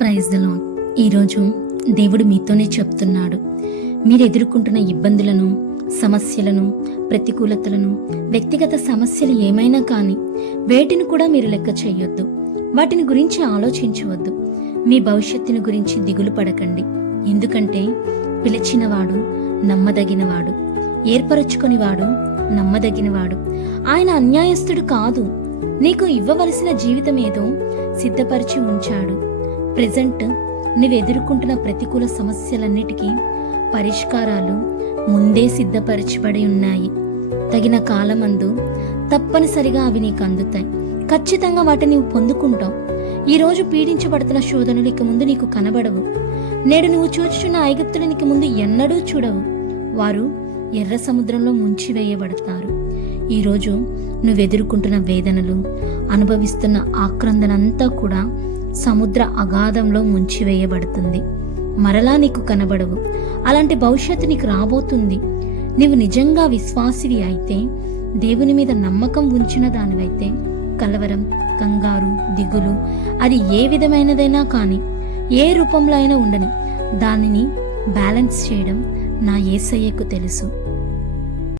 Praise the ఈరోజు దేవుడు మీతోనే చెప్తున్నాడు. మీరు ఎదుర్కొంటున్న ఇబ్బందులను సమస్యలను ప్రతికూలతలను వ్యక్తిగత సమస్యలు ఏమైనా కానీ వేటిని కూడా మీరు లెక్క చేయొద్దు. వాటిని గురించి ఆలోచించవద్దు. మీ భవిష్యత్తుని గురించి దిగులు పడకండి. ఎందుకంటే పిలిచినవాడు నమ్మదగినవాడు ఏర్పరచుకునివాడు నమ్మదగినవాడు. ఆయన అన్యాయస్తుడు కాదు. నీకు ఇవ్వవలసిన జీవితం ఏదో సిద్ధపరిచి ఉంచాడు. ప్రజెంట్ నువ్వు ఎదుర్కొంటున్న ప్రతికూల సమస్యలన్నిటికీ పరిష్కారాలు ముందే సిద్ధపరచబడి ఉన్నాయి. తగిన కాలమందు తప్పనిసరిగా అవి నీకు అందుతాయి. ఖచ్చితంగా వాటిని నువ్వు పొందుకుంటావు. ఈరోజు పీడించబడుతున్న శోధనలు ఇక ముందు నీకు కనబడవు. నేడు నువ్వు చూచుచున్న ఐగుప్తులు నీకు ముందు ఎన్నడూ చూడవు. వారు ఎర్ర సముద్రంలో ముంచివేయబడతారు ఈరోజు నువ్వు ఎదుర్కొంటున్న వేదనలు అనుభవిస్తున్న ఆక్రందనంతా కూడా సముద్ర అగాధంలో ముంచివేయబడుతుంది. మరలా నీకు కనబడవు. అలాంటి భవిష్యత్తు నీకు రాబోతుంది. నీవు నిజంగా విశ్వాసివి అయితే దేవుని మీద నమ్మకం ఉంచిన దానివైతే కలవరం కంగారు దిగులు అది ఏ విధమైనదైనా కానీ ఏ రూపంలో అయినా ఉండని దానిని బ్యాలెన్స్ చేయడం నా ఏసయ్యకు తెలుసు.